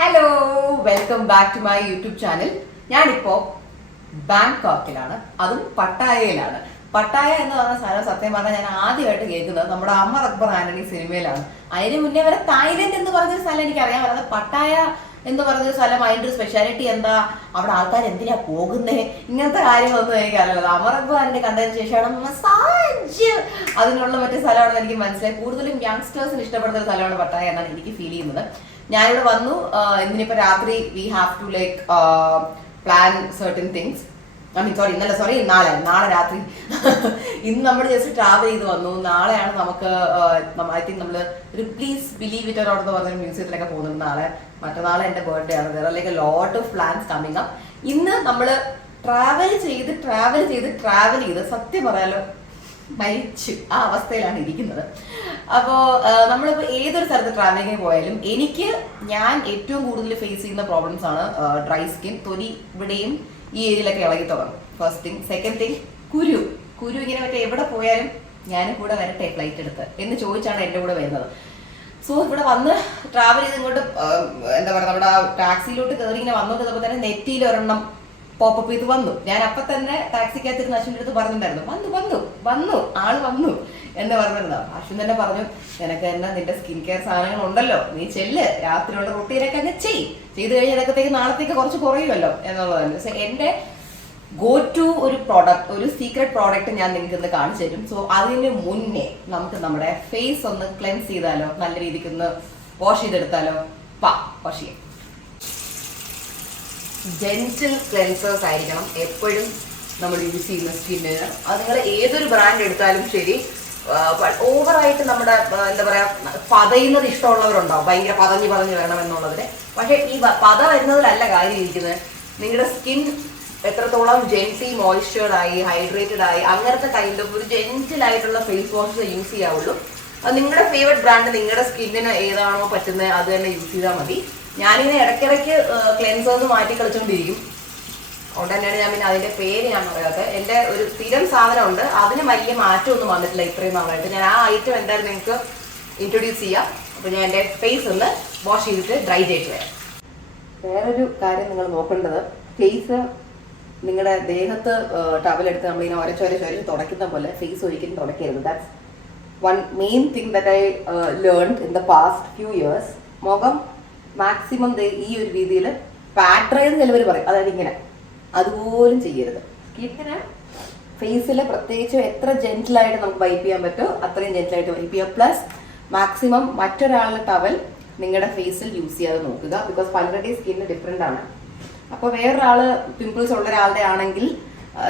Hello, welcome back to my YouTube channel. ഞാനിപ്പോ ബാങ്കോക്കിലാണ്, അതും പട്ടായയിലാണ്. പട്ടായ എന്ന് പറഞ്ഞ സ്ഥലം സത്യം പറഞ്ഞാൽ ഞാൻ ആദ്യമായിട്ട് കേൾക്കുന്നത് നമ്മുടെ അമർ അക്ബർ ആന്റണി സിനിമയിലാണ്. അതിന് മുന്നേ വരെ തായ്ലൻഡ് എന്ന് പറഞ്ഞൊരു സ്ഥലം എനിക്ക് അറിയാൻ പറയുന്നത്. പട്ടായ എന്ന് പറഞ്ഞൊരു സ്ഥലം, അതിൻ്റെ ഒരു സ്പെഷ്യാലിറ്റി എന്താ, അവിടെ ആൾക്കാർ എന്തിനാ പോകുന്നേ, ഇങ്ങനത്തെ കാര്യങ്ങളൊന്നും എനിക്കറിയില്ല. അമർ അക്ബർ ആന്റണി കണ്ടതിന് ശേഷമാണ് മസാജ് അതിനുള്ള മറ്റേ സ്ഥലമാണെന്ന് എനിക്ക് മനസ്സിലായി. കൂടുതലും യങ്സ്റ്റേഴ്സിന് ഇഷ്ടപ്പെടുന്ന ഒരു സ്ഥലമാണ് പട്ടായ എന്നാണ് എനിക്ക് ഫീൽ ചെയ്യുന്നത്. ഞാനിവിടെ വന്നു. ഇന്നിപ്പോ രാത്രി we have to like plan certain things. നാളെ രാത്രി. ഇന്ന് നമ്മൾ ജസ്റ്റ് ട്രാവൽ ചെയ്ത് വന്നു. നാളെയാണ് നമുക്ക് ഐ തിങ്ക് നമ്മൾ ഒരു പ്ലീസ് ബിലീവ് ഇറ്റ് ഓർ എന്ന് പറഞ്ഞൊരു മ്യൂസിയത്തിലൊക്കെ പോകുന്നുണ്ട്. മറ്റന്നാളെ എൻ്റെ ബർത്ത്ഡേ ആണ്. വേറെ like lot of plans coming up. ഇന്ന് നമ്മൾ ട്രാവൽ ചെയ്ത് സത്യം പറയാലോ മരിച്ചു ആ അവസ്ഥയിലാണ് ഇരിക്കുന്നത്. അപ്പോൾ നമ്മളിപ്പോൾ ഏതൊരു സ്ഥലത്ത് ട്രാവലിങ്ങിന് പോയാലും ഞാൻ ഏറ്റവും കൂടുതൽ ഫേസ് ചെയ്യുന്ന പ്രോബ്ലംസ് ആണ് ഡ്രൈ സ്കിൻ. തൊലി ഇവിടെയും ഈ ഏരിയയിലൊക്കെ ഇളകി തുടങ്ങും. First thing. സെക്കൻഡ് തിങ്, കുരു ഇങ്ങനെ മറ്റേ എവിടെ പോയാലും ഞാനും കൂടെ വരട്ടെ ഫ്ലൈറ്റ് എടുത്ത് എന്ന് ചോദിച്ചാണ് എൻ്റെ കൂടെ വരുന്നത്. സോ ഇവിടെ വന്ന് ട്രാവൽ ചെയ്ത് ഇങ്ങോട്ട് എന്താ പറയുക, നമ്മുടെ ടാക്സിയിലോട്ട് കയറി ഇങ്ങനെ വന്നോണ്ടിരുന്നപ്പോൾ തന്നെ നെറ്റിയിൽ ഒരെണ്ണം പോപ്പപ്പ് ചെയ്ത് വന്നു. ഞാൻ അപ്പം തന്നെ ടാക്സിക്കകത്തിരുന്ന് അശ്വിൻ്റെ അടുത്ത് പറഞ്ഞിട്ടുണ്ടായിരുന്നു, ആള് വന്നു എന്ന് പറഞ്ഞിരുന്നു. അശ്വിൻ തന്നെ പറഞ്ഞു, നിനക്ക് തന്നെ നിന്റെ സ്കിൻ കെയർ സാധനങ്ങൾ ഉണ്ടല്ലോ, നീ ചെല്ല്, രാത്രിയുള്ള റൊട്ടീനൊക്കെ അങ്ങ് ചെയ്ത് കഴിഞ്ഞാൽ ഇതൊക്കെ നാളത്തേക്ക് കുറച്ച് കുറയുമല്ലോ എന്നുള്ളതാണ്. സോ എൻ്റെ ഗോ ടു ഒരു പ്രോഡക്റ്റ്, ഒരു സീക്രട്ട് പ്രോഡക്റ്റ് ഞാൻ നിങ്ങൾക്ക് ഇന്ന് കാണിച്ചു തരും. സോ അതിന് മുന്നേ നമുക്ക് നമ്മുടെ ഫേസ് ഒന്ന് ക്ലെൻസ് ചെയ്താലോ, നല്ല രീതിക്ക് ഒന്ന് വാഷ് ചെയ്തെടുത്താലോ. വാഷ് ചെയ്യാം. ജെന്റിൽ ക്ലെൻസേഴ്സ് ആയിരിക്കണം എപ്പോഴും നമ്മൾ യൂസ് ചെയ്യുന്ന സ്കിന്നിന്. അത് നിങ്ങൾ ഏതൊരു ബ്രാൻഡ് എടുത്താലും ശരി, ഓവറായിട്ട് നമ്മുടെ എന്താ പറയാ പതയുന്നത് ഇഷ്ടമുള്ളവരുണ്ടാവും, ഭയങ്കര പതഞ്ഞ് വേണം എന്നുള്ളതിന്. പക്ഷെ ഈ പത വരുന്നതിലല്ല കാര്യം ഇരിക്കുന്നത്. നിങ്ങളുടെ സ്കിൻ എത്രത്തോളം ജെന്റി മോയ്സ്ചേർഡായി, ഹൈഡ്രേറ്റഡ് ആയി, അങ്ങനത്തെ കൈൻഡ് ഓഫ് ഒരു ജെന്റിലായിട്ടുള്ള ഫേസ് വാഷ് യൂസ് ചെയ്യാവുള്ളൂ. നിങ്ങളുടെ ഫേവറേറ്റ് ബ്രാൻഡ് നിങ്ങളുടെ സ്കിന്നിന് ഏതാണോ പറ്റുന്നത് അത് തന്നെ യൂസ് ചെയ്താൽ മതി. ഞാനിങ്ങനെ ഇടയ്ക്കിടയ്ക്ക് ക്ലെൻസേഴ്സ് മാറ്റി കളിച്ചുകൊണ്ടിരിക്കും. അതുകൊണ്ട് തന്നെയാണ് ഞാൻ പിന്നെ അതിൻ്റെ പേര് ഞാൻ പറയാത്തത്. എൻ്റെ ഒരു സ്ഥിരം സാധനമുണ്ട്, അതിന് വലിയ മാറ്റമൊന്നും വന്നിട്ടില്ല ഇത്രയും നാളായിട്ട്. ഞാൻ ആ ഐറ്റം എന്തായാലും നിങ്ങൾക്ക് ഇൻട്രൊഡ്യൂസ് ചെയ്യാം. അപ്പോൾ ഞാൻ എൻ്റെ ഫേസ് ഒന്ന് വാഷ് ചെയ്തിട്ട് ഡ്രൈ ചെയ്തിട്ട് വരാം. വേറൊരു കാര്യം നിങ്ങൾ നോക്കേണ്ടത്, ഫേസ് നിങ്ങളുടെ ദേഹത്ത് ടവലെടുത്ത് നമ്മളിങ്ങനെ ഒരച്ചൊരച്ച് തുടയ്ക്കുന്ന പോലെ ഫേസ് ഒരിക്കലും തുടയ്ക്കരുത്. That's one main thing that I learned in the past few years. മുഖം മാക്സിമം ഈ ഒരു രീതിയിൽ പാറ്ററേന്ന് ചിലവർ പറയും, അതായത് ഇങ്ങനെ അതുപോലും ചെയ്യരുത്. സ്കിന്നിന് ഫേസിൽ പ്രത്യേകിച്ച് എത്ര ജെന്റിലായിട്ട് നമുക്ക് വൈപ്പ് ചെയ്യാൻ പറ്റുമോ അത്രയും ജെന്റിലായിട്ട് വൈപ്പ് ചെയ്യുക. പ്ലസ് മാക്സിമം മറ്റൊരാളുടെ ടവൽ നിങ്ങളുടെ ഫേസിൽ യൂസ് ചെയ്യാതെ നോക്കുക. ബിക്കോസ് പലരുടെയും സ്കിന്ന് ഡിഫറെൻ്റ് ആണ്. അപ്പോൾ വേറൊരാൾ പിമ്പിൾസ് ഉള്ള ഒരാളുടെ ആണെങ്കിൽ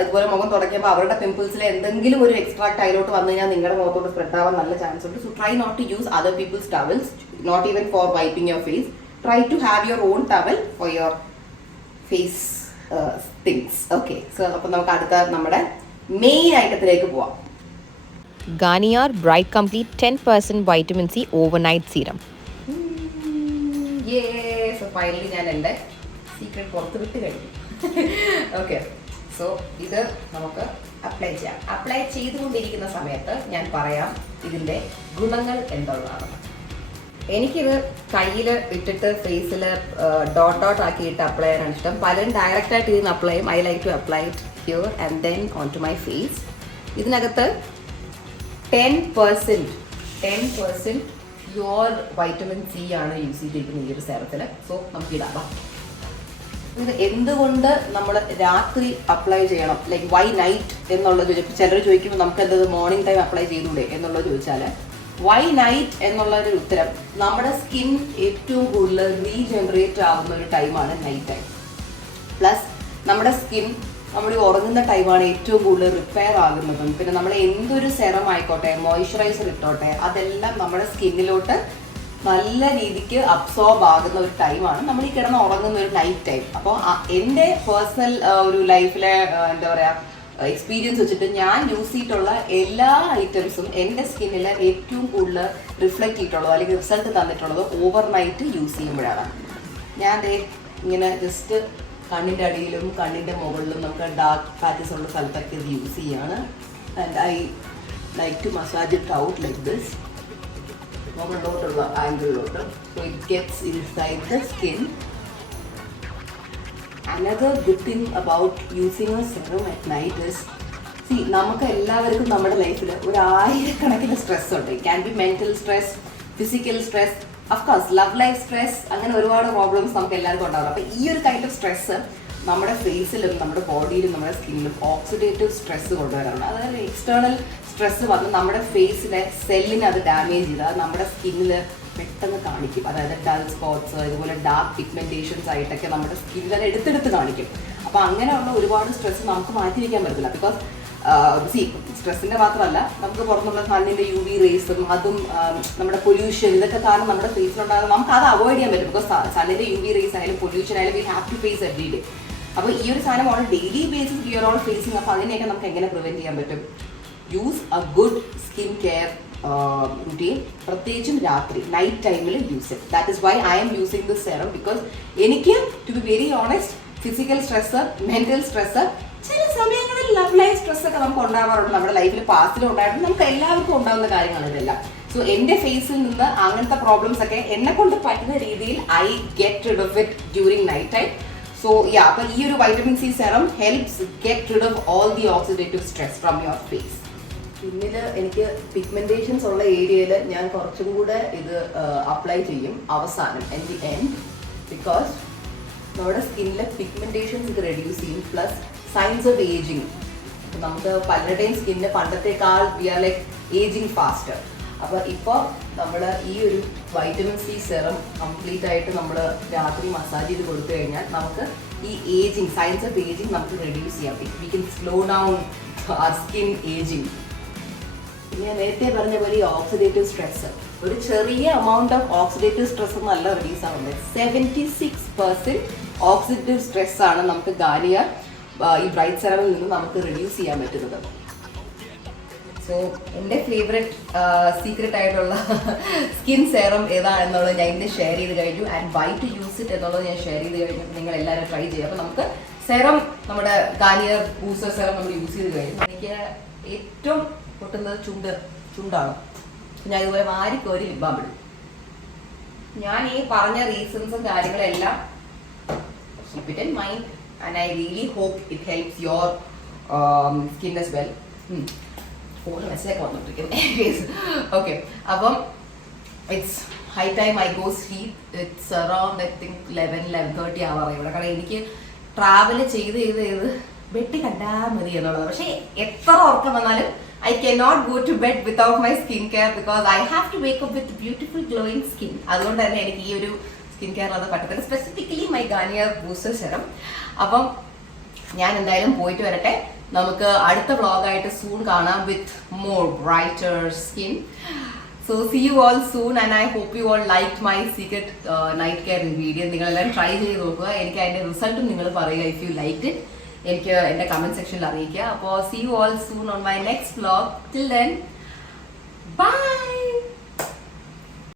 ഇതുപോലെ മുഖം തുടയ്ക്കുമ്പോൾ അവരുടെ പിമ്പിൾസിൽ എന്തെങ്കിലും ഒരു എക്സ്ട്രാക്ട് അതിലോട്ട് വന്നു കഴിഞ്ഞാൽ നിങ്ങളുടെ മുഖത്തോട്ട് സ്പ്രെഡ് ആവാൻ നല്ല ചാൻസ് ഉണ്ട്. So try not to use other people's towels, not even for wiping your face. Try to have your own towel for your face things. Okay, so അപ്പോൾ നമുക്ക് അടുത്ത നമ്മുടെ മെയിൻ ഐറ്റത്തിലേക്ക് പോവാം. Garnier Bright Complete 10% Vitamin C Overnight Serum. So finally ഞാൻ എൻ്റെ secret പുറത്ത് വിട്ട് കഴിഞ്ഞു. ഓക്കെ, സോ ഇത് നമുക്ക് അപ്ലൈ ചെയ്യാം. അപ്ലൈ ചെയ്തുകൊണ്ടിരിക്കുന്ന സമയത്ത് ഞാൻ പറയാം ഇതിൻ്റെ ഗുണങ്ങൾ എന്തുള്ളതാണ്. എനിക്കിത് കയ്യിൽ ഇട്ടിട്ട് ഫേസിൽ ഡോട്ട് ആക്കിയിട്ട് അപ്ലൈ ചെയ്യാനാണ് ഇഷ്ടം. പലരും ഡയറക്റ്റായിട്ട് ഇതിന് അപ്ലൈ ചെയ്യും. I like to apply it here and then on to my face. ഇതിനകത്ത് 10% പ്യുവർ വൈറ്റമിൻ സി ആണ് യൂസ് ചെയ്തിരിക്കുന്നത് ഈ ഒരു സെറത്തിൽ. സോ നമുക്ക് ഇടാം. ഇത് എന്തുകൊണ്ട് നമ്മൾ രാത്രി അപ്ലൈ ചെയ്യണം, ലൈക്ക് വൈ നൈറ്റ് എന്നുള്ളത് ചിലർ ചോദിക്കുമ്പോൾ നമുക്ക് എന്തത് മോർണിംഗ് ടൈം അപ്ലൈ ചെയ്തൂടെ എന്നുള്ളത് ചോദിച്ചാൽ, വൈ നൈറ്റ് എന്നുള്ളൊരു ഉത്തരം, നമ്മുടെ സ്കിൻ ഏറ്റവും കൂടുതൽ റീജനറേറ്റ് ആകുന്ന ഒരു ടൈമാണ് നൈറ്റ് ടൈം. പ്ലസ് നമ്മുടെ സ്കിൻ നമ്മൾ ഉറങ്ങുന്ന ടൈമാണ് ഏറ്റവും കൂടുതൽ റിപ്പയർ ആകുന്നതും. പിന്നെ നമ്മൾ എന്തൊരു സെറം ആയിക്കോട്ടെ, മോയ്സ്ചറൈസർ ഇട്ടോട്ടെ, അതെല്ലാം നമ്മുടെ സ്കിന്നിലോട്ട് നല്ല രീതിക്ക് അബ്സോർബ് ആകുന്ന ഒരു ടൈമാണ് നമ്മൾ ഈ കിടന്ന് ഉറങ്ങുന്ന ഒരു നൈറ്റ് ടൈം. അപ്പോൾ എൻ്റെ പേഴ്സണൽ ഒരു ലൈഫിലെ എന്താ പറയുക എക്സ്പീരിയൻസ് വെച്ചിട്ട് ഞാൻ യൂസ് ചെയ്തിട്ടുള്ള എല്ലാ ഐറ്റംസും എൻ്റെ സ്കിന്നിൽ ഏറ്റവും കൂടുതൽ റിഫ്ലക്റ്റ് ചെയ്തിട്ടുള്ളത് അല്ലെങ്കിൽ റിസൾട്ട് തന്നിട്ടുള്ളത് ഓവർനൈറ്റ് യൂസ് ചെയ്യുമ്പോഴാണ്. ഞാൻ ഇങ്ങനെ ജസ്റ്റ് കണ്ണിൻ്റെ അടിയിലും കണ്ണിൻ്റെ മുകളിലും നമുക്ക് ഡാർക്ക് പാച്ചസ് ഉള്ള സ്ഥലത്തൊക്കെ ഇത് യൂസ് ചെയ്യാണ്. And I like to massage it out like this, മുകളിലോട്ടുള്ള ആംഗിളിലോട്ട്. so it gets inside the skin. Another good thing about using a serum at night is, see, നമുക്ക് എല്ലാവർക്കും നമ്മുടെ ലൈഫിൽ ഒരു ആയിരക്കണക്കിന് സ്ട്രെസ് ഉണ്ട്. It can be mental stress, physical stress, of course love life stress, അങ്ങനെ ഒരുപാട് പ്രോബ്ലംസ് നമുക്ക് എല്ലാവർക്കും ഉണ്ടാവും. അപ്പോൾ ഈ ഒരു കൈൻഡ് ഓഫ് സ്ട്രെസ് നമ്മുടെ ഫേസിലും നമ്മുടെ ബോഡിയിലും നമ്മുടെ സ്കിന്നിലും ഓക്സിഡേറ്റീവ് സ്ട്രെസ് കൊണ്ടുവരാറുണ്ട്. അതായത് എക്സ്റ്റേണൽ സ്ട്രെസ് വന്ന് നമ്മുടെ ഫേസിലെ സെല്ലിനെ അത് ഡാമേജ് ചെയ്ത് അത് നമ്മുടെ സ്കിന്നിൽ പെട്ടെന്ന് കാണിക്കും. അതായത് ഡൾ സ്പോട്ട്സ്, ഇതുപോലെ ഡാർക്ക് പിഗ്മെന്റേഷൻസ് ആയിട്ടൊക്കെ നമ്മുടെ സ്കിന്നിൽ അത് എടുത്തെടുത്ത് കാണിക്കും. അപ്പോൾ അങ്ങനെയുള്ള ഒരുപാട് സ്ട്രെസ് നമുക്ക് മാറ്റി വയ്ക്കാൻ പറ്റില്ല. ബിക്കോസ് സ്ട്രെസ്സിൻ്റെ മാത്രമല്ല, നമുക്ക് പുറത്തുള്ള സണ്ണിൻ്റെ UV റേസും അതും നമ്മുടെ പൊല്യൂഷൻ ഇതൊക്കെ കാരണം നമ്മുടെ ഫേസിലുണ്ടാകുന്ന നമുക്ക് അത് അവോയ്ഡ് ചെയ്യാൻ പറ്റും. ബിക്കോസ് സണ്ണിൻ്റെ UV റേസ് ആയാലും പൊല്യൂഷൻ ആയാലും we have to face every day. അപ്പോൾ ഈ ഒരു സാധനം on daily basis we are all facing. അപ്പോൾ അതിനെയൊക്കെ നമുക്ക് എങ്ങനെ പ്രിവെൻറ്റ് ചെയ്യാൻ പറ്റും? Use a good skin care routine, പ്രത്യേകിച്ചും രാത്രി നൈറ്റ് ടൈമിൽ use it. That is why I'm using this serum. Because എനിക്ക് to be very honest physical stress, mental stress, ചില സമയങ്ങളിൽ ലവ് ലൈഫ് സ്ട്രെസ് ഒക്കെ നമുക്ക് ഉണ്ടാവാറുണ്ട്. നമ്മുടെ ലൈഫിൽ പാസ്റ്റിലും ഉണ്ടായിട്ടുണ്ട്. നമുക്ക് എല്ലാവർക്കും ഉണ്ടാകുന്ന കാര്യങ്ങളാണ് ഇതെല്ലാം. സോ എൻ്റെ ഫേസിൽ നിന്ന് അങ്ങനത്തെ പ്രോബ്ലംസ് ഒക്കെ എന്നെ കൊണ്ട് പറ്റുന്ന രീതിയിൽ I get rid of it during night time. So yeah, അപ്പോൾ ഈ ഒരു vitamin C serum helps get rid of all the oxidative stress from your face. പിന്നിൽ എനിക്ക് പിഗ്മെന്റേഷൻസ് ഉള്ള ഏരിയയിൽ ഞാൻ കുറച്ചും കൂടെ ഇത് അപ്ലൈ ചെയ്യും അവസാനം അറ്റ് ദി എൻഡ്. ബിക്കോസ് നമ്മുടെ സ്കിന്നിലെ പിഗ്മെന്റേഷൻസ് ഇത് റെഡ്യൂസ് ചെയ്യും. പ്ലസ് സൈൻസ് ഓഫ് ഏജിങ്, നമുക്ക് പലരുടെയും സ്കിന്നിന് പണ്ടത്തെക്കാൾ we are like ageing faster. അപ്പോൾ ഇപ്പോൾ നമ്മൾ ഈ ഒരു വൈറ്റമിൻ സി സെറം കംപ്ലീറ്റ് ആയിട്ട് നമ്മൾ രാത്രി മസാജ് ചെയ്ത് കൊടുത്തു കഴിഞ്ഞാൽ നമുക്ക് ഈ ഏജിങ്, സൈൻസ് ഓഫ് ഏജിങ് നമുക്ക് റെഡ്യൂസ് ചെയ്യാം. We can slow down our skin ageing. പിന്നെ നേരത്തെ പറഞ്ഞ പോലെ ഈ ഓക്സിഡേറ്റീവ് സ്ട്രെസ്, ഒരു ചെറിയ എമൗണ്ട് ഓഫ് ഓക്സിഡേറ്റീവ് സ്ട്രെസ് ഒന്നല്ല റിലീസ് ആവുന്നത്. 76% ഓക്സിഡേറ്റീവ് സ്ട്രെസ് ആണ് നമുക്ക് ഗാർണിയർ ഈ ബ്രൈറ്റ് സെറമിൽ നിന്ന് നമുക്ക് റിഡ്യൂസ് ചെയ്യാൻ പറ്റുന്നത്. സോ എൻ്റെ ഫേവറേറ്റ് സീക്രട്ട് ആയിട്ടുള്ള സ്കിൻ സെറം ഏതാണെന്നുള്ളത് ഞാൻ ഇന്ന് ഷെയർ ചെയ്ത് കഴിഞ്ഞു. And why to use it എന്നുള്ളത് ഞാൻ ഷെയർ ചെയ്ത് കഴിഞ്ഞു. നിങ്ങൾ എല്ലാവരും ട്രൈ ചെയ്യുക. അപ്പോൾ നമുക്ക് സെറം, നമ്മുടെ ഗാർണിയർ ബൂസ്റ്റർ സെറം നമ്മൾ യൂസ് ചെയ്ത് കഴിഞ്ഞു. എനിക്ക് ഏറ്റവും പൊട്ടുന്നത് ചുണ്ടാണ്. ഞാൻ ഇതുപോലെ വാരിക്കോരി ലിബാൻ വിടും. ഞാൻ ഈ പറഞ്ഞ റീസൺസും കാര്യങ്ങളെല്ലാം keep it in mind and I really hope it helps your skin as well. ഫോണിൽ മെസ്സേജ് വന്നിട്ടിരിക്കുന്നത്. ഓക്കെ, അപ്പം it's high time I go sleep. It's around I think 11-11:30 ആവാറായി ഇവിടെ. കാരണം എനിക്ക് ട്രാവൽ ചെയ്ത് വെട്ടി കണ്ടാൽ മതി എന്നുള്ളത്. പക്ഷേ എത്ര ഉറക്കം വന്നാലും I cannot go to bed without my skincare because I have to wake up with beautiful glowing skin. അതുകൊണ്ട് തന്നെ എനിക്ക് ഈ ഒരു സ്കിൻ കെയർ അത് പറ്റത്തില്ല. Specifically my Garnier booster serum. അപ്പം ഞാൻ എന്തായാലും പോയിട്ട് വരട്ടെ. നമുക്ക് അടുത്ത വ്ളോഗായിട്ട് സൂൺ കാണാം with more brighter skin. So see you all soon and I hope you all like my secret night care ingredient. നിങ്ങളെല്ലാം ട്രൈ ചെയ്ത് നോക്കുക. എനിക്ക് അതിൻ്റെ റിസൾട്ടും നിങ്ങൾ പറയുക. ഇഫ് യു ലൈക്ക് ഇറ്റ് എനിക്ക് എൻ്റെ കമൻറ്റ് സെക്ഷനിൽ അറിയിക്കുക. അപ്പോൾ see you all soon on my next vlog. Till then by.